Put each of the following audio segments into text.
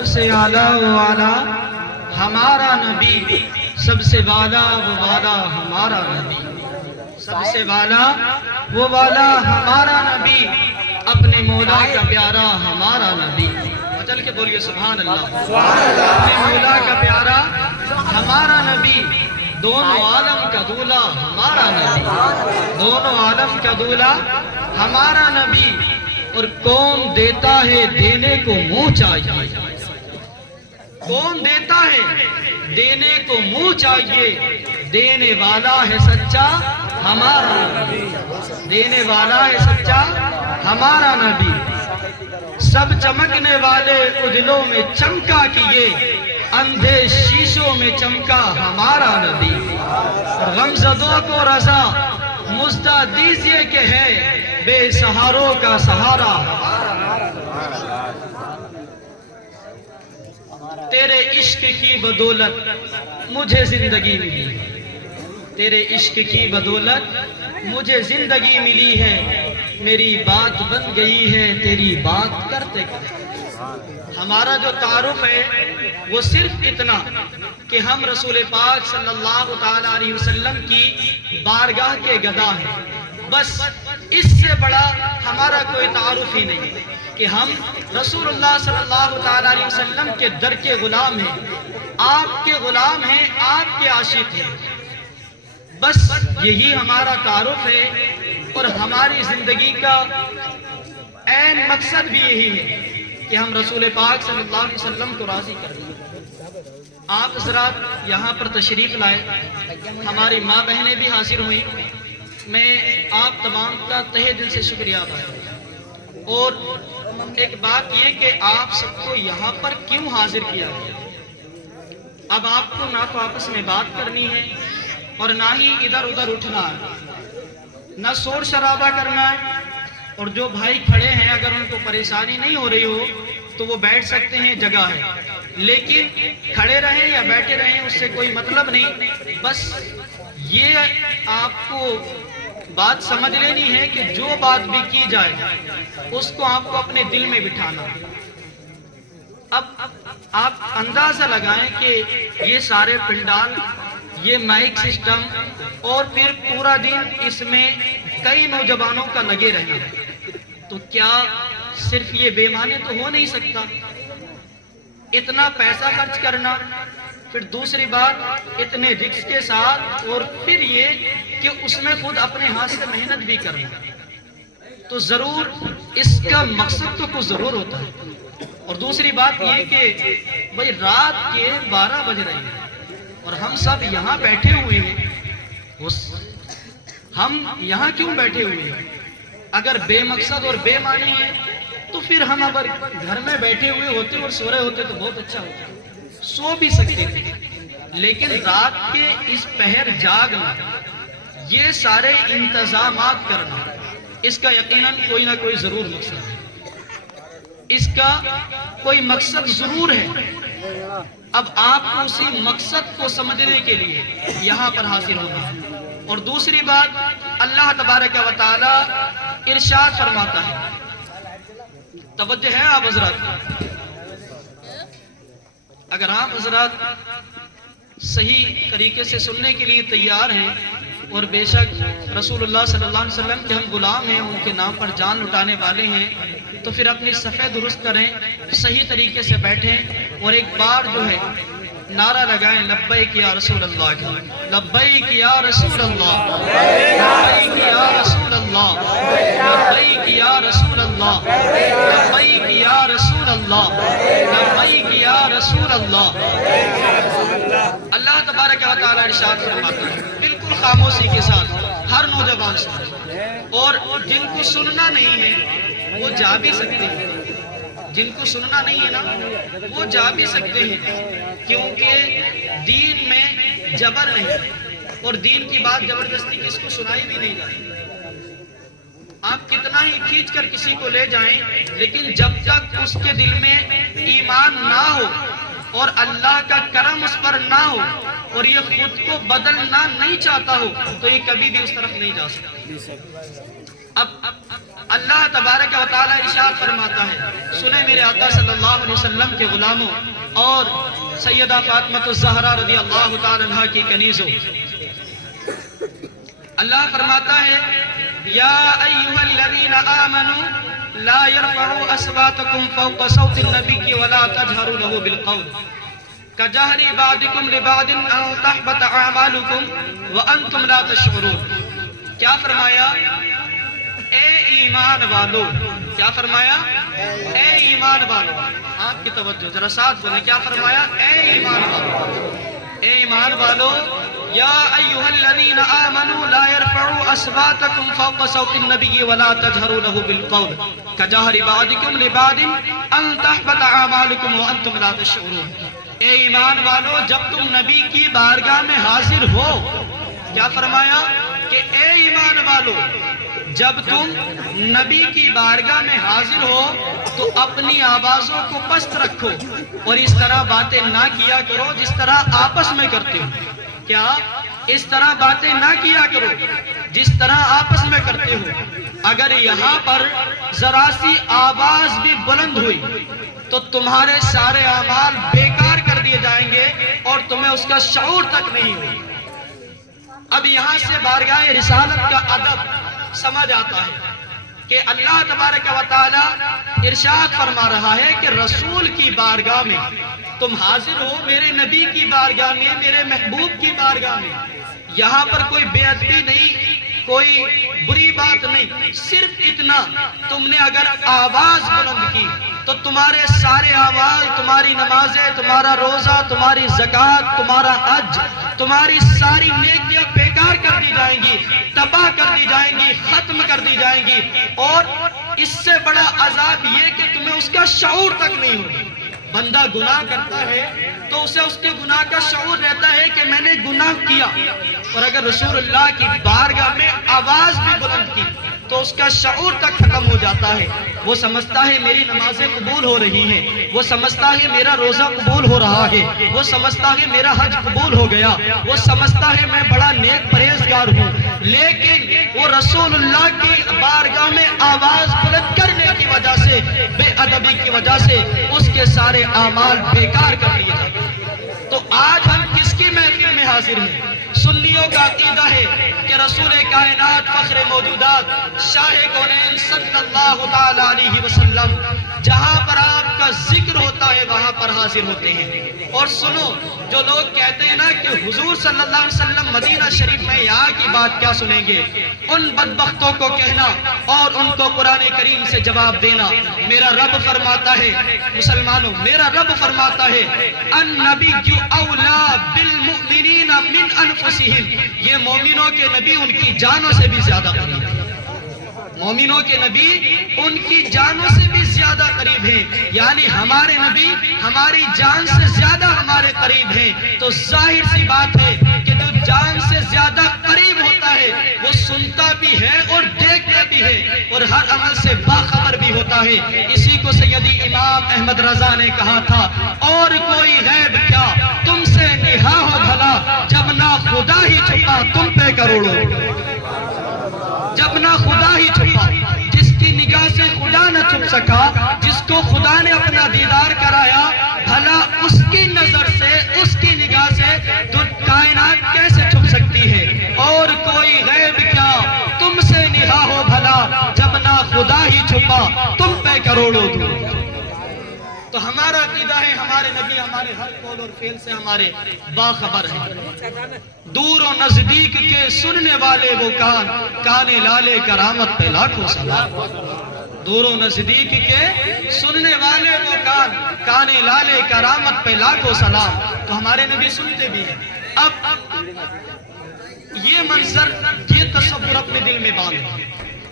سب سے اعلیٰ و اعلیٰ ہمارا نبی، سب سے والا وہ والا ہمارا نبی، سب سے والا وہ والا ہمارا نبی، اپنے مولا کا پیارا ہمارا نبی۔ چل کے بولیے سبحان اللہ۔ اپنے مولا کا پیارا ہمارا نبی، دونوں عالم کا دولہ ہمارا نبی، دونوں عالم کا دولہ ہمارا نبی۔ اور کون دیتا ہے دینے کو منہ چاہیے، کون دیتا ہے دینے کو منہ چاہیے، دینے والا ہے سچا ہمارا نبی، دینے والا ہے سچا ہمارا نبی۔ سب چمکنے والے اجلوں میں چمکا کیے، اندھے شیشوں میں چمکا ہمارا نبی۔ غمزدوں کو رضا مژدہ دیجیے کہ ہے بے سہاروں کا سہارا۔ تیرے عشق کی بدولت مجھے زندگی ملی، تیرے عشق کی بدولت مجھے زندگی ملی ہے، میری بات بن گئی ہے تیری بات کرتے کرتے۔ ہمارا جو تعارف ہے وہ صرف اتنا کہ ہم رسول پاک صلی اللہ تعالیٰ علیہ وسلم کی بارگاہ کے گدا ہیں، بس اس سے بڑا ہمارا کوئی تعارف ہی نہیں کہ ہم رسول اللہ صلی اللہ تعالیٰ علیہ وسلم کے در کے غلام ہیں، آپ کے غلام ہیں، آپ کے عاشق ہیں، بس یہی ہمارا تعارف ہے۔ اور ہماری زندگی کا عین مقصد بھی یہی ہے کہ ہم رسول پاک صلی اللہ علیہ وسلم کو راضی کر دیں۔ آپ حضرات یہاں پر تشریف لائے، ہماری ماں بہنیں بھی حاضر ہوئیں، میں آپ تمام کا تہہ دل سے شکریہ ادا کرتا ہوں۔ اور ایک بات یہ کہ آپ سب کو یہاں پر کیوں حاضر کیا گیا؟ اب آپ کو نہ تو آپس میں بات کرنی ہے اور نہ ہی ادھر ادھر اٹھنا ہے، نہ شور شرابہ کرنا ہے۔ اور جو بھائی کھڑے ہیں اگر ان کو پریشانی نہیں ہو رہی ہو تو وہ بیٹھ سکتے ہیں، جگہ ہے، لیکن کھڑے رہیں یا بیٹھے رہیں اس سے کوئی مطلب نہیں۔ بس یہ آپ کو بات سمجھ لینی ہے کہ جو بات بھی کی جائے اس کو آپ کو اپنے دل میں بٹھانا۔ اب آپ اندازہ لگائیں کہ یہ سارے پنڈال، یہ مائک سسٹم اور پھر پورا دن اس میں کئی نوجوانوں کا لگے رہنا، تو کیا صرف یہ بے معنی تو ہو نہیں سکتا؟ اتنا پیسہ خرچ کرنا، پھر دوسری بات اتنے رسک کے ساتھ، اور پھر یہ کہ اس میں خود اپنے ہاتھ سے محنت بھی کرنا، تو ضرور اس کا مقصد تو کچھ ضرور ہوتا ہے۔ اور دوسری بات یہ کہ بھئی رات کے 12 بج رہے ہیں اور ہم سب یہاں بیٹھے ہوئے ہیں، ہم یہاں کیوں بیٹھے ہوئے ہیں؟ اگر بے مقصد اور بے معنی ہے تو پھر ہم اگر گھر میں بیٹھے ہوئے ہوتے اور سو رہے ہوتے تو بہت اچھا ہوتا، سو بھی سکتے تھے، لیکن رات کے اس پہر جاگنا، یہ سارے انتظامات کرنا، اس کا یقیناً کوئی نہ کوئی ضرور مقصد ہے، اس کا کوئی مقصد ضرور ہے۔ اب آپ کو اسی مقصد کو سمجھنے کے لیے یہاں پر حاصل ہونا ہے۔ اور دوسری بات، اللہ تبارک و تعالی ارشاد فرماتا ہے، توجہ ہے آپ حضرات، اگر آپ حضرات صحیح طریقے سے سننے کے لیے تیار ہیں، اور بے شک رسول اللہ صلی اللہ علیہ وسلم کے ہم غلام ہیں، ان کے نام پر جان لٹانے والے ہیں، تو پھر اپنی صفیں درست کریں، صحیح طریقے سے بیٹھیں، اور ایک بار جو ہے نعرہ لگائیں، لبیک یا رسول اللہ، لبیک یا رسول اللہ، لبیک یا رسول اللہ، لبیک یا رسول اللہ، لبیک یا رسول اللہ، لبیک یا رسول اللہ۔ اللہ تبارک و تعالی ارشاد فرماتا ہے بالکل خاموشی کے ساتھ ہر نوجوان سے، اور جن کو سننا نہیں ہے وہ جا بھی سکتے ہیں، جن کو سننا نہیں ہے نا وہ جا بھی سکتے ہیں، کیونکہ دین میں جبر نہیں، اور دین کی بات زبردستی کس کو سنائی بھی نہیں جاتی۔ آپ کتنا ہی کھینچ کر کسی کو لے جائیں، لیکن جب تک اس کے دل میں ایمان نہ ہو اور اللہ کا کرم اس پر نہ ہو اور یہ خود کو بدلنا نہیں چاہتا ہو تو یہ کبھی بھی اس طرف نہیں جا سکتا۔ اب اللہ تبارک و تعالی ارشاد فرماتا ہے، سنیں میرے آقا صلی اللہ علیہ وسلم کے غلاموں اور سیدہ فاطمہ الزہرا رضی اللہ تعالی عنہ کی کنیزوں، اللہ فرماتا ہے یا ایھا الذین آمنوا لا يرفعوا اصواتکم فوق صوت النبی ولا تجہروا له بالقول کجہر بعضکم لبعض ان تحبط اعمالکم وانتم لا تشعرون۔ کیا فرمایا؟ اے ایمان والو، کیا فرمایا؟ اے ایمان والو، آپ کی توجہ ذرا ساتھ بولیں، کیا فرمایا؟ اے ایمان والو، اے ایمان والو، یا ایھا الذین آمنوا لا يرفعوا اصواتکم فوق صوت النبی ولا تجہروا له بالقول کجہر بعضکم لبعض ان تحبط اعمالکم وانتم لا تشعرون۔ اے ایمان والو، جب تم نبی کی بارگاہ میں حاضر ہو، کیا فرمایا کہ اے ایمان والو، جب تم نبی کی بارگاہ میں حاضر ہو تو اپنی آوازوں کو پست رکھو اور اس طرح باتیں نہ کیا کرو جس طرح آپس میں کرتے ہو۔ کیا؟ اس طرح باتیں نہ کیا کرو جس طرح آپس میں کرتے ہو۔ اگر یہاں پر ذرا سی آواز بھی بلند ہوئی تو تمہارے سارے اعمال بیکار کر دیے جائیں گے اور تمہیں اس کا شعور تک نہیں ہوگا۔ اب یہاں سے بارگاہ رسالت کا ادب سمجھ آتا ہے کہ اللہ تبارک و تعالی ارشاد فرما رہا ہے کہ رسول کی بارگاہ میں تم حاضر ہو، میرے نبی کی بارگاہ میں، میرے محبوب کی بارگاہ میں۔ یہاں پر کوئی بے ادبی نہیں، کوئی بری بات نہیں، صرف اتنا تم نے اگر آواز بلند کی تو تمہارے سارے اعمال، تمہاری نمازیں، تمہارا روزہ، تمہاری زکوٰۃ، تمہارا حج، تمہاری ساری نیکیاں بیکار کر دی جائیں گی، تباہ کر دی جائیں گی، ختم کر دی جائیں گی، اور اس سے بڑا عذاب یہ کہ تمہیں اس کا شعور تک نہیں ہوگا۔ بندہ گناہ کرتا ہے تو اسے اس کے گناہ کا شعور رہتا ہے کہ میں نے گناہ کیا، اور اگر رسول اللہ کی بارگاہ میں آواز بھی بلند کی تو اس کا شعور تک ختم ہو جاتا ہے۔ وہ سمجھتا ہے میری نمازیں قبول ہو رہی ہیں، وہ سمجھتا ہے میرا روزہ قبول ہو رہا ہے، وہ سمجھتا ہے میرا حج قبول ہو گیا، وہ سمجھتا ہے میں بڑا نیک پرہیزگار ہوں، لیکن وہ رسول اللہ کی بارگاہ میں آواز بلند کرنے کی وجہ سے، بے ادبی کی وجہ سے اس کے سارے اعمال بیکار کر لیے جاتے ہیں۔ تو آج ہم کس کی محفل میں حاضر ہیں؟ سنیوں کا عقیدہ ہے کہ رسول کائنات، فخر موجودات، شاہ کونین صلی اللہ تعالی علیہ وسلم جہاں پر آپ کا ذکر ہوتا ہے وہاں پر حاضر ہوتے ہیں۔ اور سنو، جو لوگ کہتے ہیں نا کہ حضور صلی اللہ علیہ وسلم مدینہ شریف میں یہاں کی بات کیا سنیں گے، ان بدبختوں کو کہنا اور ان کو قرآن کریم سے جواب دینا، میرا رب فرماتا ہے، مسلمانوں، میرا رب فرماتا ہے النبی اولا بالمؤمنین من انفسہم، یہ مومنوں کے نبی ان کی جانوں سے بھی زیادہ قریب ہیں۔ مومنوں کے نبی ان کی جانوں سے بھی زیادہ قریب ہیں، یعنی ہمارے نبی ہماری جان سے زیادہ ہمارے قریب ہیں۔ تو ظاہر سی بات ہے کہ جو جان سے زیادہ قریب ہوتا ہے وہ سنتا بھی ہے اور دیکھتا بھی ہے اور ہر عمل سے باخبر بھی ہوتا ہے۔ اسی کو سیدی امام احمد رضا نے کہا تھا، اور کوئی غیب کیا تم سے نہا ہو بھلا، جب نہ خدا ہی چھپا تم پہ کروڑوں، جب نہ خدا ہی چھپا، جس کی نگاہ سے خدا نہ چھپ سکا، جس کو خدا نے اپنا دیدار کرایا، بھلا اس کی نظر سے، اس کی نگاہ سے تو کائنات کیسے چھپ سکتی ہے؟ اور کوئی غیب کیا تم سے نہا ہو بھلا، جب نہ خدا ہی چھپا تم پہ کروڑوں دور۔ تو ہمارا عقیدہ ہے ہمارے نبی ہمارے ہر قول اور فعل سے ہمارے باخبر ہیں۔ دور و نزدیک کے سننے والے وہ کان، کانے لالے کرامت پہ لاکھوں سلام۔ دور و نزدیک کے سننے والے وہ کان، کانے لالے کرامت پہ لاکھوں سلام۔ تو ہمارے نبی سنتے بھی ہیں۔ اب یہ منظر، یہ تصور اپنے دل میں باندھیں،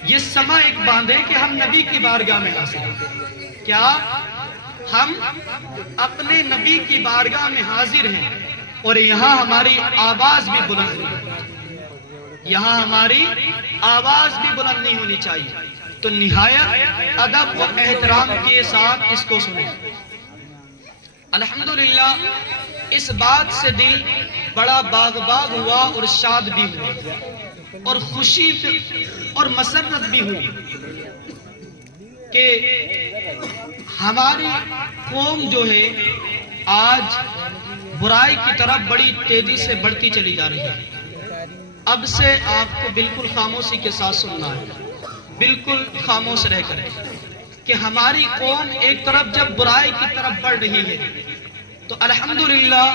یہ سما ایک باندھیں کہ ہم نبی کی بارگاہ میں حاضر ہیں۔ کیا ہم اپنے نبی کی بارگاہ میں حاضر ہیں اور یہاں ہماری آواز بھی بلند نہیں، یہاں ہماری آواز بھی بلند نہیں ہونی چاہیے؟ تو نہایت ادب و احترام کے ساتھ اس کو سنیں۔ الحمدللہ اس بات سے دل بڑا باغ ہوا اور شاد بھی ہوا اور خوشی اور مسرت بھی ہوئی کہ ہماری قوم جو ہے آج برائی کی طرف بڑی تیزی سے بڑھتی چلی جا رہی ہے۔ اب سے آپ کو بالکل خاموشی کے ساتھ سننا ہے، بالکل خاموش رہ کر، کہ ہماری قوم ایک طرف جب برائی کی طرف بڑھ رہی ہے تو الحمدللہ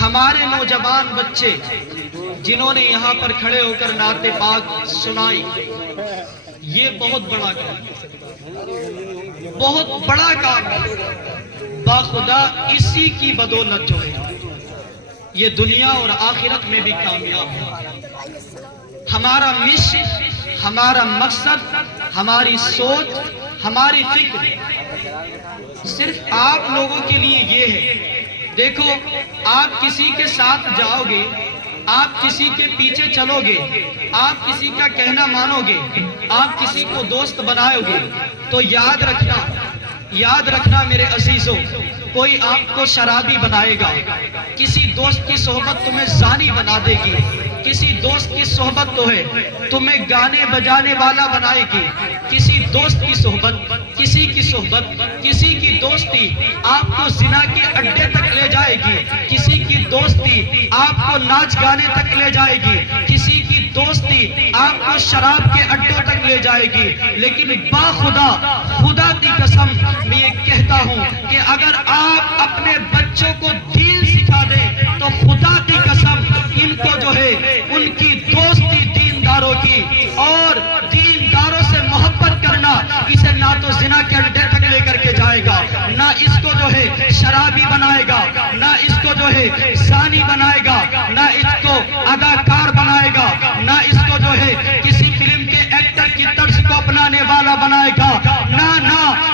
ہمارے نوجوان بچے جنہوں نے یہاں پر کھڑے ہو کر نعت پاک سنائی، یہ بہت بڑا کام، بہت بڑا کام ہے۔ باخدا اسی کی بدولت جو ہے یہ دنیا اور آخرت میں بھی کامیاب ہے۔ ہمارا مشن، ہمارا مقصد، ہماری سوچ، ہماری فکر صرف آپ لوگوں کے لیے یہ ہے۔ دیکھو، آپ کسی کے ساتھ جاؤ گے، آپ کسی کے پیچھے چلو گے، آپ کسی کا کہنا مانو گے، آپ کسی کو دوست بناؤ گے، تو یاد رکھنا میرے عزیزوں، کوئی آپ کو شرابی بنائے گا، کسی دوست کی صحبت تمہیں زانی بنا دے گی، کسی دوست کی صحبت تو ہے تمہیں گانے بجانے والا بنائے گی، کسی دوست کی صحبت، کسی کی صحبت، کسی کی دوستی آپ کو زنا کے اڈے تک لے جائے گی، کسی کی دوستی آپ کو ناچ گانے تک لے جائے گی، کسی کی دوستی آپ کو شراب کے اڈوں تک لے جائے گی۔ لیکن خدا کی قسم میں یہ کہتا ہوں کہ اگر آپ اپنے بچوں کو دین سکھا دیں تو خدا کی قسم ان کو جو ہے ان کی دوستی دینداروں کی اور دینداروں سے محبت کرنا اسے نہ تو زنا کے اڈے تک لے کر کے جائے گا، نہ اس کو جو ہے شرابی بنائے گا، نہ اس کو جو ہے زانی بنائے گا، نہ اس کو اداکار بنائے گا، نہ اس کو جو ہے کسی فلم کے ایکٹر کی طرز کو اپنانے والا بنائے گا، نہ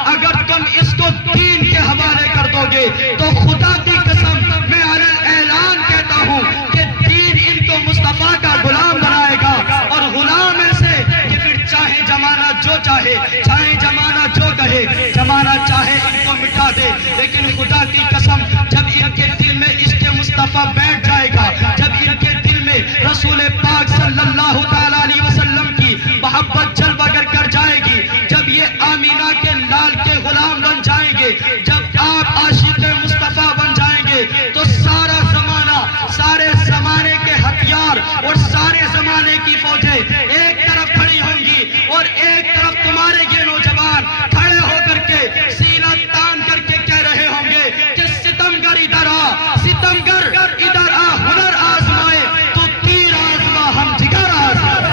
اگر تم اس کو دین کے حوالے کر دو گے تو خدا کی قسم میں اعلان کہتا ہوں کہ دین ان کو مصطفیٰ کا غلام بنائے گا، اور غلام ایسے کہ پھر چاہے زمانہ جو چاہے، چاہے زمانہ جو کہے، زمانہ چاہے ان کو مٹا دے، لیکن خدا کی قسم جب ان کے دل میں عشق مصطفیٰ بیٹھ جائے گا، جب ان کے دل میں رسول پاک صلی اللہ تعالیٰ علیہ وسلم کی محبت جلوہ گر کر جائے گی، جب یہ آمینہ کے لال کے غلام بن جائیں گے، جب آپ عاشق مصطفیٰ بن جائیں گے، تو سارا زمانہ، سارے زمانے کے ہتھیار اور سارے زمانے کی فوجیں ایک طرف کھڑی ہوں گی، اور ایک طرف تمہارے یہ نوجوان کھڑے ہو کر کے سینہ تان کر کے کہہ رہے ہوں گے کہ ستمگر ادھر آ، ستمگر ادھر آ، ہنر آزمائے تو تیر آزما، ہم جگر آزمائے۔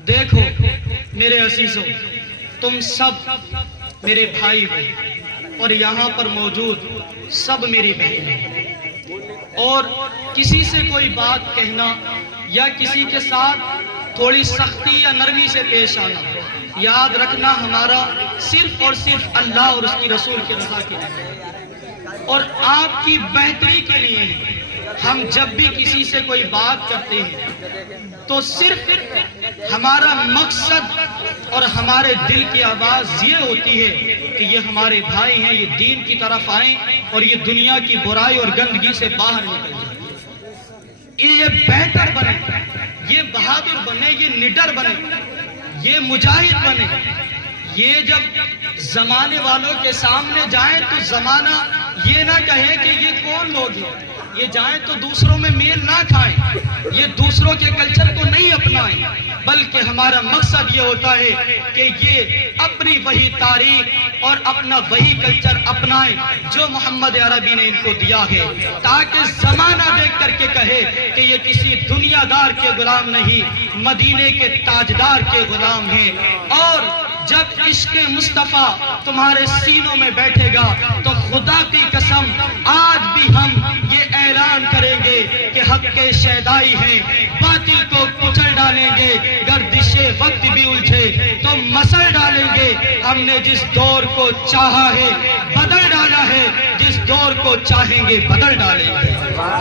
دیکھو میرے عزیزوں، تم سب میرے بھائی ہو اور یہاں پر موجود سب میری بہن ہیں، اور کسی سے کوئی بات کہنا یا کسی کے ساتھ تھوڑی سختی یا نرمی سے پیش آنا، یاد رکھنا ہمارا صرف اور صرف اللہ اور اس کی رسول کی رضا کے لیے اور آپ کی بہتری کے لیے ہے۔ ہم جب بھی کسی سے کوئی بات کرتے ہیں تو صرف ہمارا مقصد اور ہمارے دل کی آواز یہ ہوتی ہے کہ یہ ہمارے بھائی ہیں، یہ دین کی طرف آئیں اور یہ دنیا کی برائی اور گندگی سے باہر نکل جائیں، یہ بہتر بنے، یہ بہادر بنے، یہ نڈر بنے، یہ مجاہد بنے۔ یہ جب زمانے والوں کے سامنے جائیں تو زمانہ یہ نہ کہے کہ یہ کون لوگ ہیں، یہ جائیں تو دوسروں میں میل نہ کھائیں، یہ دوسروں کے کلچر کو نہیں اپنائیں، بلکہ ہمارا مقصد یہ ہوتا ہے کہ یہ اپنی وہی تاریخ اور اپنا وہی کلچر اپنائیں جو محمد عربی نے ان کو دیا ہے، تاکہ زمانہ دیکھ کر کے کہے کہ یہ کسی دنیا دار کے غلام نہیں، مدینے کے تاجدار کے غلام ہیں۔ اور جب عشق مصطفیٰ تمہارے سینوں میں بیٹھے گا تو خدا کی قسم آج بھی ہم یہ اعلان کریں گے کہ حق کے شیدائی ہیں، باطل کو کچل ڈالیں گے، گردش وقت بھی الجھے تو مسل ڈالیں گے۔ ہم نے جس دور کو چاہا ہے بدل ڈالا ہے، جس دور کو چاہیں گے بدل ڈالیں گے۔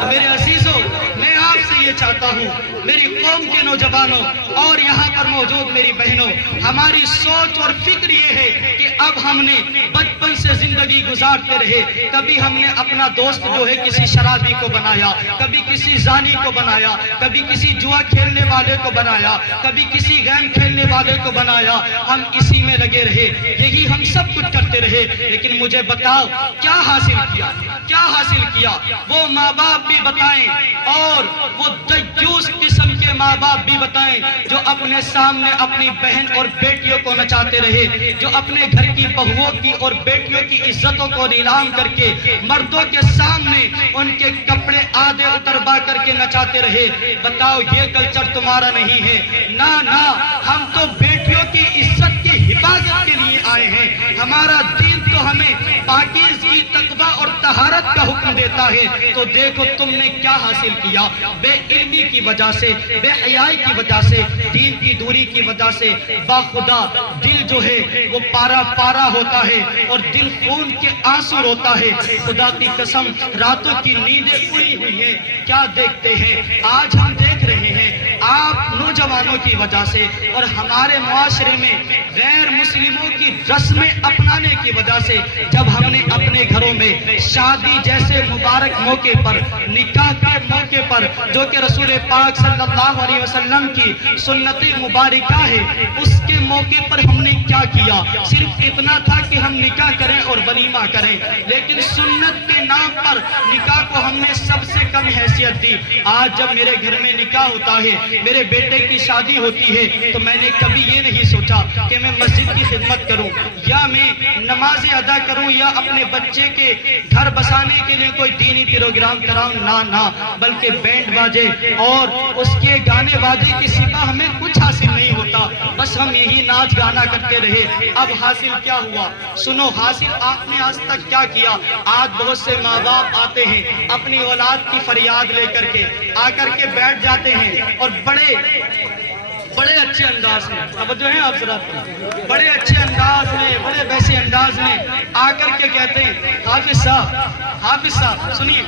میرے عزیزوں، میں آپ سے یہ چاہتا ہوں میری قوم کے نوجوانوں اور یہاں پر موجود میری بہنوں، ہماری سوچ اور فکر یہ ہے کہ اب ہم نے بچپن سے زندگی گزارتے رہے، کبھی ہم نے اپنا دوست جو ہے کسی شرابی کو بنایا، کبھی کسی زانی کو بنایا، کبھی کسی جوا کھیلنے والے کو بنایا، کبھی کسی گیم کھیلنے والے کو بنایا، ہم اسی میں لگے رہے، یہی ہم سب کچھ کرتے رہے۔ لیکن مجھے بتاؤ کیا حاصل کیا، کیا حاصل کیا؟ وہ ماں باپ بھی بتائیں اور وہ دیوس قسم کے ماں باپ بھی بتائیں جو اپنے سامنے اپنی بہن اور بیٹیوں کو نچاتے رہے، جو اپنے گھر کی بہوؤں کی اور بیٹیوں کی عزتوں کو نیلام کر کے مردوں کے سامنے ان کے کپڑے آدھے اتروا کر کے نچاتے رہے۔ بتاؤ یہ کلچر تمہارا نہیں ہے؟ نہ نہ، ہم تو بیٹیوں کی عزت کی حفاظت کے لیے آئے ہیں۔ ہمارا دین تو ہمیں پاکیزگی، تقوی اور طہارت کا حکم دیتا ہے۔ تو دیکھو تم نے کیا حاصل کیا، بے علمی کی وجہ سے، بے حیائی کی وجہ سے، دین کی دوری کی وجہ سے باخدا دل جو ہے وہ پارا پارا ہوتا ہے اور دل خون کے آنسو روتا ہے۔ خدا کی قسم راتوں کی نیندیں اڑی ہوئی ہیں۔ کیا دیکھتے ہیں؟ آج ہم دیکھ رہے ہیں آپ نوجوانوں کی وجہ سے اور ہمارے معاشرے میں غیر مسلموں کی رسمیں اپنانے کی وجہ سے، جب ہم نے اپنے گھروں میں شادی جیسے مبارک موقع پر، نکاح کے موقع پر جو کہ رسول پاک صلی اللہ علیہ وسلم کی سنت مبارکہ ہے، اس کے موقع پر ہم نے کیا کیا؟ صرف اتنا تھا کہ ہم نکاح کریں اور ولیمہ کریں، لیکن سنت کے نام پر نکاح کو ہم نے سب سے کم حیثیت دی۔ آج جب میرے گھر میں نکاح ہوتا ہے، میرے بیٹے کی شادی ہوتی ہے، تو میں نے کبھی یہ نہیں سوچا کہ میں مسجد کی خدمت کروں یا میں نمازیں ادا کروں یا اپنے بچے کے گھر بسانے کے لیے کوئی دینی پروگرام کراؤں، نہ، بلکہ بینڈ باجے اور اس کے گانے باجے کی سوا ہمیں کچھ حاصل نہیں ہوتا، بس ہم یہی ناچ گانا کرتے رہے۔ اب حاصل کیا ہوا؟ سنو، حاصل آپ نے آج تک کیا کیا؟ آج بہت سے ماں باپ آتے ہیں اپنی اولاد کی فریاد لے کر کے، آ کر کے بیٹھ جاتے ہیں اور بڑے اچھے انداز میں، توجہ ہے آپ ذرا، بڑے اچھے انداز میں، بڑے ویسے انداز میں آ کر کے کہتے ہیں حافظ صاحب سنیے،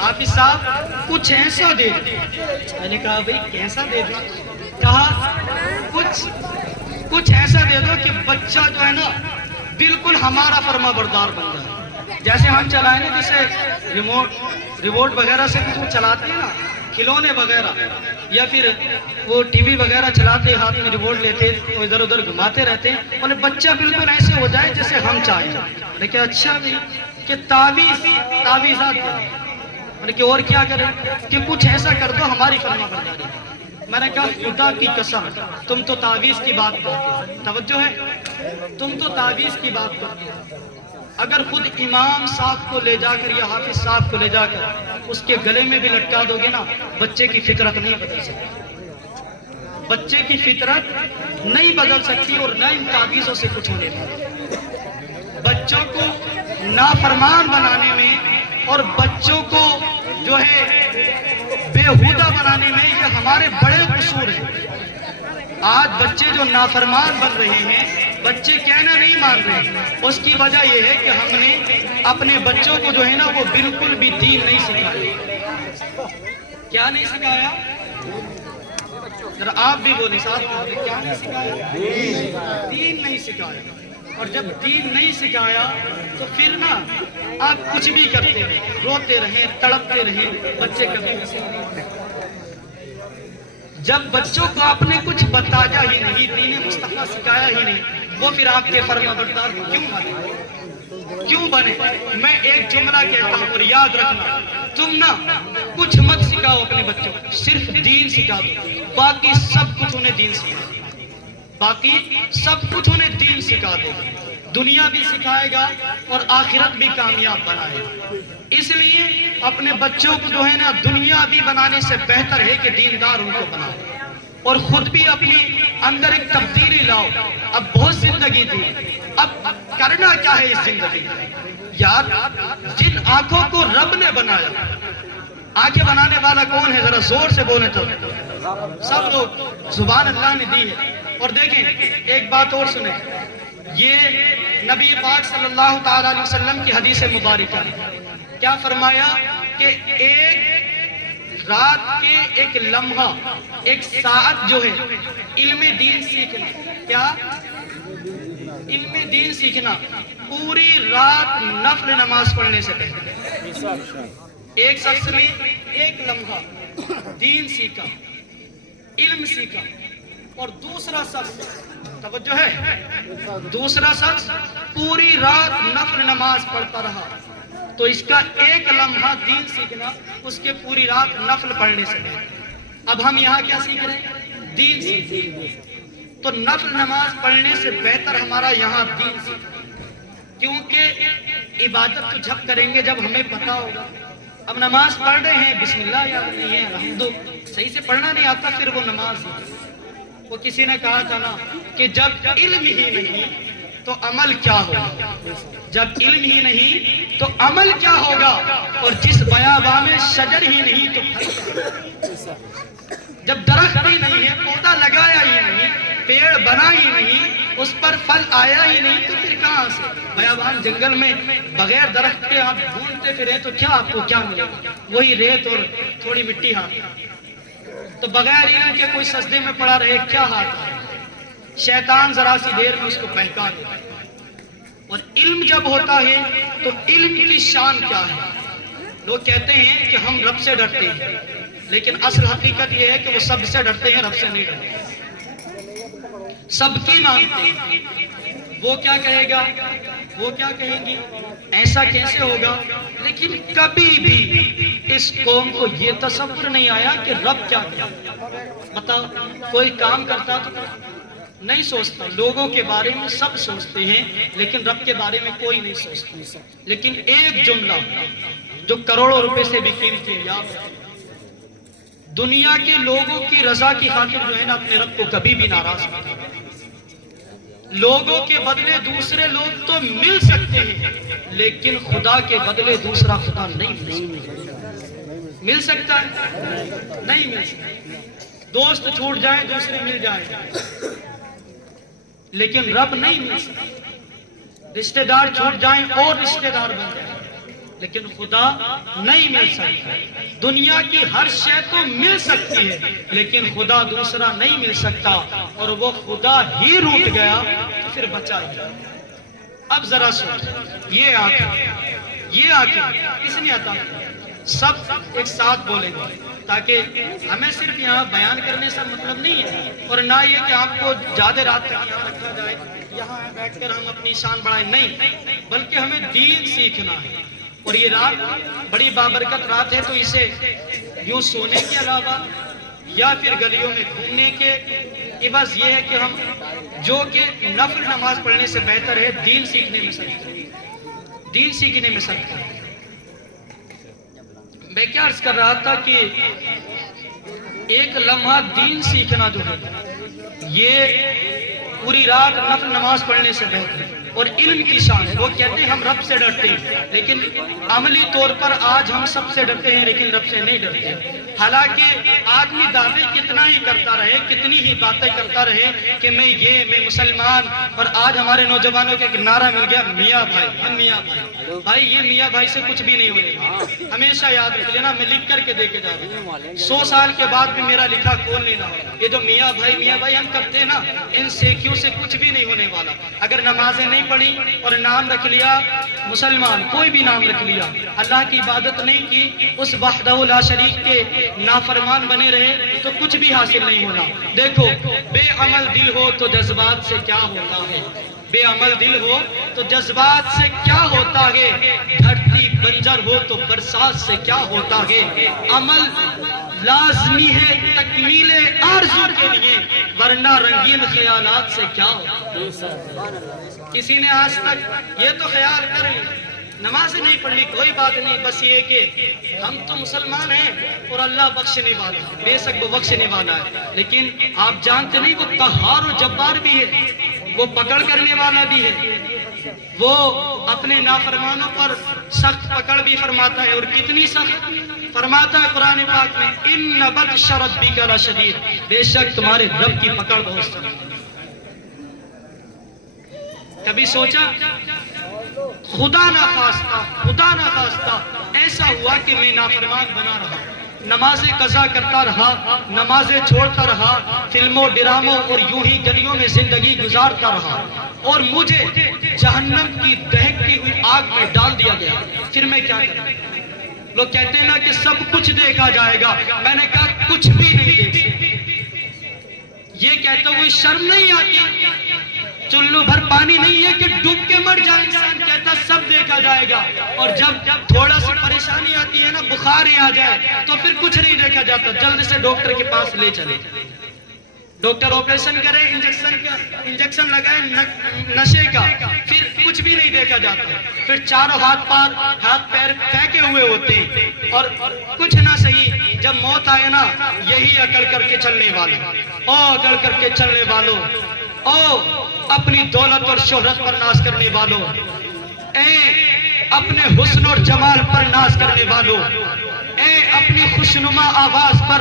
حافظ صاحب کچھ ایسا دے دیں۔ میں نے کہا بھئی کیسا دے دیں؟ کہا کچھ ایسا دے دو کہ بچہ جو ہے نا بالکل ہمارا فرما بردار بن جائے۔ جیسے ہم چلائیں نا، جیسے ریموٹ وغیرہ سے کچھ چلاتے ہیں نا، کھلونے وغیرہ، یا پھر وہ ٹی وی وغیرہ چلاتے، ہاتھ میں ریموٹ لیتے، وہ ادھر ادھر گھماتے رہتے ہیں، اور بچہ بالکل ایسے ہو جائے جیسے ہم چاہیں۔ لیکن اچھا بھی کہ تعویذات دیں، کہ اور کیا کریں کہ کچھ ایسا کر دو ہماری فرما برداری۔ میں نے کہا خدا کی قسم تم تو تعویذ کی بات کرتے ہو، توجہ ہے، تم تو تعویذ کی بات کرتے ہو۔ اگر خود امام صاحب کو لے جا کر یا حافظ صاحب کو لے جا کر اس کے گلے میں بھی لٹکا دو گے نا، بچے کی فطرت نہیں بدل سکتی، بچے کی فطرت نہیں بدل سکتی، اور نہ ان تعویذوں سے کچھ ہونے والا۔ بچوں کو نافرمان بنانے میں اور بچوں کو جو ہے بےہودہ بنانے میں یہ ہمارے بڑے قصور ہیں۔ آج بچے جو نافرمان بن رہے ہیں، بچے کہنا نہیں مان رہے، اس کی وجہ یہ ہے کہ ہم نے اپنے بچوں کو جو ہے نا وہ بالکل بھی دین نہیں سکھایا۔ کیا نہیں سکھایا؟ ذرا آپ بھی بولیں صاحب، کیا نہیں سکھایا؟ دین نہیں سکھایا۔ اور جب دین نہیں سکھایا تو پھر نا آپ کچھ بھی کرتے رہیں، روتے رہیں، تڑپتے رہیں، بچے کبھی نہیں سکھاتے۔ جب بچوں کو آپ نے کچھ بتایا ہی نہیں، دین مصطفیٰ سکھایا ہی نہیں، وہ پھر آپ کے فرما بردار کیوں بنے؟ میں ایک جملہ کہتا ہوں اور یاد رکھنا، تم نا کچھ مت سکھاؤ اپنے بچوں کو، صرف دین سکھا دو، باقی سب کچھ انہیں دین سکھا دو، باقی سب کچھ انہیں دین سکھا دے، دنیا بھی سکھائے گا اور آخرت بھی کامیاب بنائے گا۔ اس لیے اپنے بچوں کو جو ہے نا دنیا بھی بنانے سے بہتر ہے کہ دیندار ان کو بنائے، اور خود بھی اپنی اندر ایک تبدیلی لاؤ۔ اب بہت زندگی تھی، اب کرنا کیا ہے اس زندگی میں؟ یار جن آنکھوں کو رب نے بنایا، آنکھیں بنانے والا کون ہے؟ ذرا زور سے بولیں تو سب لوگ، زبان اللہ نے دی ہے۔ اور دیکھیں ایک بات اور سنیں، یہ نبی پاک صلی اللہ تعالیٰ علیہ وسلم کی حدیث مبارکہ ہے۔ کیا فرمایا کہ ایک رات کے ایک لمحہ، ایک ساعت جو ہے علم دین سیکھنا، کیا علم دین سیکھنا پوری رات نفل نماز پڑھنے سے بہتر ہے۔ ایک شخص نے ایک لمحہ دین سیکھا، علم سیکھا، اور دوسرا شخص، توجہ ہے، دوسرا شخص پوری رات نفل نماز پڑھتا رہا، تو اس کا ایک لمحہ دین سیکھنا اس کے پوری رات نفل پڑھنے سے بہتر۔ اب ہم یہاں کیا سیکھ رہے ہیں؟ دین سیکھ رہے ہیں، تو نفل نماز پڑھنے سے بہتر ہمارا یہاں دین سیکھنا، کیونکہ عبادت تو جب کریں گے جب ہمیں پتا ہوگا۔ اب نماز پڑھ رہے ہیں، بسم اللہ یاد نہیں ہے، الحمدو صحیح سے پڑھنا نہیں آتا، پھر وہ نماز نہیں۔ وہ کسی نے کہا تھا نا کہ جب علم ہی نہیں تو عمل کیا ہوگا، جب علم ہی نہیں تو عمل کیا ہوگا، اور جس بیاباں میں شجر ہی نہیں تو پھل کیا؟ جب درخت ہی نہیں ہے، پودا لگایا ہی نہیں، پیڑ بنا ہی نہیں، اس پر پھل آیا ہی نہیں، تو پھر کہاں سے؟ بیابان جنگل میں بغیر درخت کے آپ ڈھونڈتے پھریں تو کیا آپ کو کیا ملے گا؟ وہی ریت اور تھوڑی مٹی ہاتھ۔ تو بغیر علم کے کوئی سجدے میں پڑا رہے، کیا ہاتھ ہے؟ شیطان ذرا سی دیر میں اس کو بہکا دیتا ہے۔ اور علم جب ہوتا ہے تو علم کی شان کیا ہے؟ لوگ کہتے ہیں کہ ہم رب سے ڈرتے ہیں، لیکن اصل حقیقت یہ ہے کہ وہ سب سے ڈرتے ہیں، رب سے نہیں ڈرتے، سب کی مانتے ہیں۔ وہ کیا کہے گا، وہ کیا کہیں گی، ایسا کیسے ہوگا؟ لیکن کبھی بھی اس قوم کو یہ تصور نہیں آیا کہ رب کیا کہے۔ بتاؤ، کوئی کام کرتا تو نہیں سوچتا، لوگوں کے بارے میں سب سوچتے ہیں، لیکن رب کے بارے میں کوئی نہیں سوچتا۔ لیکن ایک جملہ جو کروڑوں روپے سے بھی قیمتی ہے، یاد رکھیں، دنیا کے لوگوں کی رضا کی خاطر جو ہے نا اپنے رب کو کبھی بھی ناراض نہیں۔ لوگوں کے بدلے دوسرے لوگ تو مل سکتے ہیں، لیکن خدا کے بدلے دوسرا خدا نہیں مل سکتا ہے، نہیں مل سکتا۔ دوست چھوٹ جائیں، دوسرے مل جائیں، لیکن رب نہیں مل سکتا۔ رشتہ دار چھوٹ جائیں اور رشتہ دار بن جائیں، لیکن خدا نہیں مل سکتا۔ دنیا کی ہر شے تو مل سکتی ہے، لیکن خدا دوسرا نہیں مل سکتا، اور وہ خدا ہی روٹ گیا تو پھر بچا گیا۔ اب ذرا سوچ، یہ آنکھیں کس نے عطا کی؟ سب ایک ساتھ بولیں گے، تاکہ ہمیں صرف یہاں بیان کرنے سے مطلب نہیں ہے، اور نہ یہ کہ آپ کو زیادہ رات تک یہاں رکھا جائے، یہاں بیٹھ کر ہم اپنی شان بڑھائیں، نہیں، بلکہ ہمیں دین سیکھنا ہے۔ اور یہ رات بڑی بابرکت رات ہے، تو اسے یوں سونے کے علاوہ یا پھر گلیوں میں گھومنے کے عوض یہ ہے کہ ہم جو کہ نفل نماز پڑھنے سے بہتر ہے دین سیکھنے میں صرف ہیں، دین سیکھنے میں صرف ہیں۔ میں کیا عرض کر رہا تھا کہ ایک لمحہ دین سیکھنا جو ہے یہ پوری رات نفل نماز پڑھنے سے بہتر ہے، اور علم کی شان ہے۔ وہ کہتے ہیں ہم رب سے ڈرتے ہیں، لیکن عملی طور پر آج ہم سب سے ڈرتے ہیں، لیکن رب سے نہیں ڈرتے۔ حالانکہ آدمی دعوے کتنا ہی کرتا رہے، کتنی ہی باتیں کرتا رہے کہ میں مسلمان، اور آج ہمارے نوجوانوں کے ایک نعرہ مل گیا، میاں بھائی، ہم میاں بھائی۔ بھائی یہ میاں بھائی سے کچھ بھی نہیں ہونے، ہمیشہ یاد رکھ لینا، میں لکھ کر کے دے کے جا رہا ہوں، 100 سال کے بعد بھی میرا لکھا کھول لینا۔ یہ جو میاں بھائی ہم کرتے ہیں نا، ان سیکھیوں سے کچھ بھی نہیں ہونے والا۔ اگر نمازیں نہیں پڑھی اور نام رکھ لیا مسلمان، کوئی بھی نام رکھ لیا، اللہ کی عبادت نہیں کی، اس وحدہ لا شریک کے نافرمان بنے رہے، تو کچھ بھی حاصل نہیں ہونا۔ دیکھو، بے عمل دل ہو تو جذبات سے کیا ہوتا ہے، بے عمل دل ہو تو جذبات سے کیا ہوتا ہے، دھرتی بنجر ہو تو برسات سے کیا ہوتا ہے۔ عمل لازمی ہے تکمیل آرزو کے لیے، ورنہ رنگین خیالات سے کیا ہوتا۔ کسی نے آج تک یہ تو خیال کر نماز نہیں پڑھ لی، کوئی بات نہیں، بس یہ کہ ہم تو مسلمان ہیں اور اللہ بخشنے والا ہے، بے شک وہ بخشنے والا ہے، لیکن آپ جانتے نہیں وہ قہار و جبار بھی ہے، وہ پکڑ کرنے والا بھی ہے، وہ اپنے نافرمانوں پر سخت پکڑ بھی فرماتا ہے، اور کتنی سخت فرماتا ہے قرآن پاک میں، ان بطش ربک لشدید، بے شک تمہارے رب کی پکڑ بہت سخت۔ کبھی سوچا خدا نہ خواستہ ایسا ہوا کہ میں نافرمان بنا رہا، نمازیں قضا کرتا رہا، نمازیں چھوڑتا رہا، فلموں ڈراموں اور یوں ہی گلیوں میں زندگی گزارتا رہا، اور مجھے جہنم کی دہکتی ہوئی آگ میں ڈال دیا گیا، پھر میں کیا کروں؟ لوگ کہتے ہیں نا کہ سب کچھ دیکھا جائے گا، میں نے کہا کچھ بھی نہیں دیکھ سکتے۔ یہ کہتے ہوئے شرم نہیں آتی؟ چلو بھر پانی نہیں ہے کہ ڈوب کے مر جائے، انسان کہتا سب دیکھا جائے گا، اور جب تھوڑا سی پریشانی آتی ہے نا، بخار ہی آ جائے تو پھر کچھ نہیں دیکھا جاتا، جلد سے ڈاکٹر کے پاس لے چلے، ڈاکٹر آپریشن کرے، انجیکشن لگائے نشے کا، پھر کچھ بھی نہیں دیکھا جاتا، پھر چاروں ہاتھ پیر پھینکے ہوئے ہوتے ہیں، اور کچھ نہ صحیح جب موت آئے نا، یہی عقل کر کے چلنے والوں، عقل کر کے چلنے والوں، اپنی دولت اور شہرت پر ناز کرنے والوں، اپنے حسن اور جمال پر ناز کرنے والوں، اپنی خوشنما آواز پر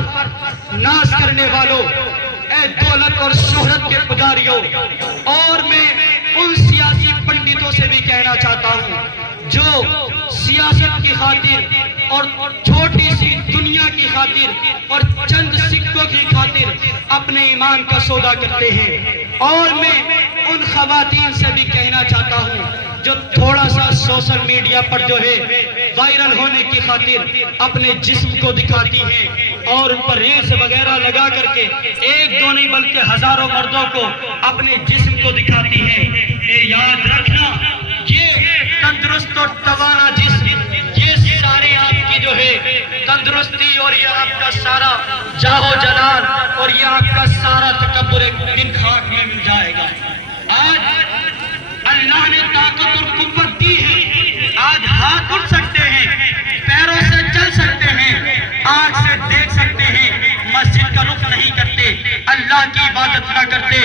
ناز کرنے والوں، دولت اور شہرت کے پجاریوں، اور میں ان سیاسی پنڈتوں سے بھی کہنا چاہتا ہوں جو سیاست کی خاطر اور چھوٹی سی دنیا کی خاطر اور چند سکوں کی خاطر اپنے ایمان کا سودا کرتے ہیں، اور میں ان خواتین سے بھی کہنا چاہتا ہوں جو تھوڑا سا سوشل میڈیا پر جو ہے وائرل ہونے کی خاطر اپنے جسم کو دکھاتی ہیں اور ان پر ریلز وغیرہ لگا کر کے ایک دو نہیں بلکہ ہزاروں مردوں کو اپنے جسم کو دکھاتی ہیں، یاد رکھنا یہ تندرست اور توانا جسم، یہ سارے آپ کی جو ہے تندرستی اور یہ آپ کا سارا جاہ و جلال اور یہ آپ کا سارا تکبر ایک دن خاک میں مل جائے گا۔ آج اللہ نے طاقت اور قوت دی ہے، آج ہاتھ اٹھ سکتے ہیں، پیروں سے چل سکتے ہیں، آنکھ سے دیکھ سکتے ہیں، مسجد کا رخ نہیں کرتے، اللہ کی عبادت نہ کرتے،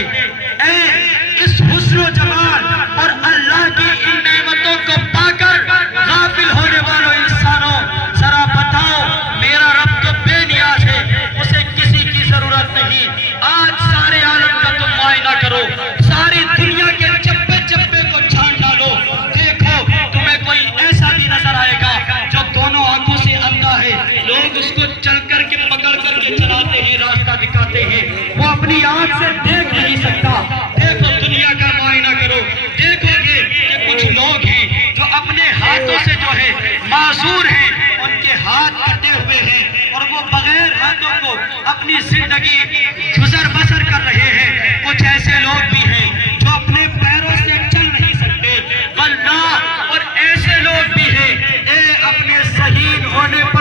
اس حسن و جمال اور اللہ کی ان نعمتوں کو پا کر غافل ہونے والوں انسانوں، ذرا بتاؤ میرا رب تو بے نیاز ہے، اسے کسی کی ضرورت نہیں۔ آج سارے عالم کا تم معائنہ کرو، ساری دنیا کے چپے چپے کو چھان ڈالو، دیکھو تمہیں کوئی ایسا بھی نظر آئے گا جو دونوں آنکھوں سے اندھا ہے، لوگ اس کو چل کر کے پکڑ کر کے چلاتے ہیں، راستہ دکھاتے ہیں، وہ اپنی آنکھ سے دیکھ نہیں سکتا۔ دیکھو دنیا کا معائنہ کرو، دیکھو گے کہ کچھ لوگ ہیں جو اپنے ہاتھوں سے جو ہے معذور ہیں، ان کے ہاتھ کٹے ہوئے ہیں اور وہ بغیر ہاتھوں کو اپنی زندگی گزر بسر کر رہے ہیں۔ کچھ ایسے لوگ بھی ہیں جو اپنے پیروں سے چل نہیں سکتے، واللہ اور ایسے لوگ بھی ہیں اپنے ذہین ہونے پر